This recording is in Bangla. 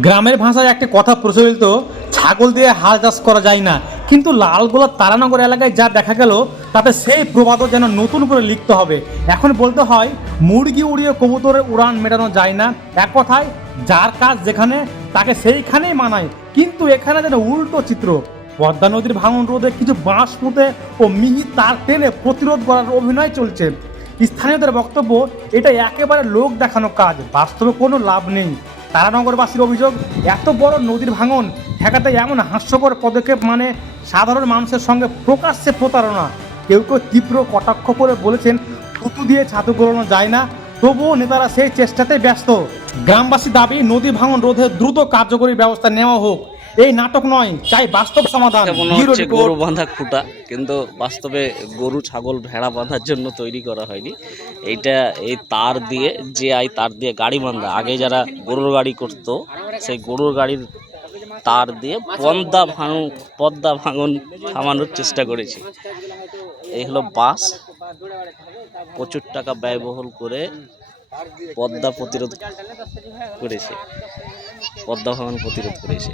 গ্রামের ভাষায় একটা কথা প্রচলিত, ছাগল দিয়ে হাল চাষ করা যায় না, কিন্তু লালগোলা তারানগর এলাকায় যা দেখা গেল তাতে সেই প্রবাদও যেন নতুন করে লিখতে হবে। এখন বলতে হয়, মুরগি উড়িয়ে কবুতরের উড়ান মেটানো যায় না। এক কথায়, যার কাজ যেখানে তাকে সেইখানেই মানায়। কিন্তু এখানে যেন উল্টো চিত্র। পদ্মা নদীর ভাঙন রোধে কিছু বাঁশ পুঁতে ও মিহি তার টেনে প্রতিরোধ করার অভিনয় চলছে। স্থানীয়দের বক্তব্য, এটা একেবারে লোক দেখানো কাজ, বাস্তবে কোনো লাভ নেই। তারানগরবাসীর অভিযোগ, এত বড় নদীর ভাঙন ঠেকাতে এমন হাস্যকর পদক্ষেপ মানে সাধারণ মানুষের সঙ্গে প্রকাশ্যে প্রতারণা। কেউ কেউ তীব্র কটাক্ষ করে বলেছেন, থুতু দিয়ে ছাতু গড়ানো যায় না। তবুও নেতারা সেই চেষ্টাতে ব্যস্ত। গ্রামবাসী দাবি, নদী ভাঙন রোধে দ্রুত কার্যকরী ব্যবস্থা নেওয়া হোক। এই নাটক নয়, চাই বাস্তব সমাধান। মনে হচ্ছে গরু বাঁধা খুঁটা, কিন্তু বাস্তবে গরু ছাগল ভেড়া বাঁধার জন্য তৈরি করা হয়নি। এইটা এই তার দিয়ে, যে তার দিয়ে গাড়ি বাঁধা, আগে যারা গরুর গাড়ি করতো সেই গরুর গাড়ির তার দিয়ে পদ্মা ভাঙন থামানোর চেষ্টা করেছে। এই হলো বাস, প্রচুর টাকা ব্যয়বহুল করে পদ্মা প্রতিরোধ করেছে, পদ্মা ভাঙন প্রতিরোধ করেছে।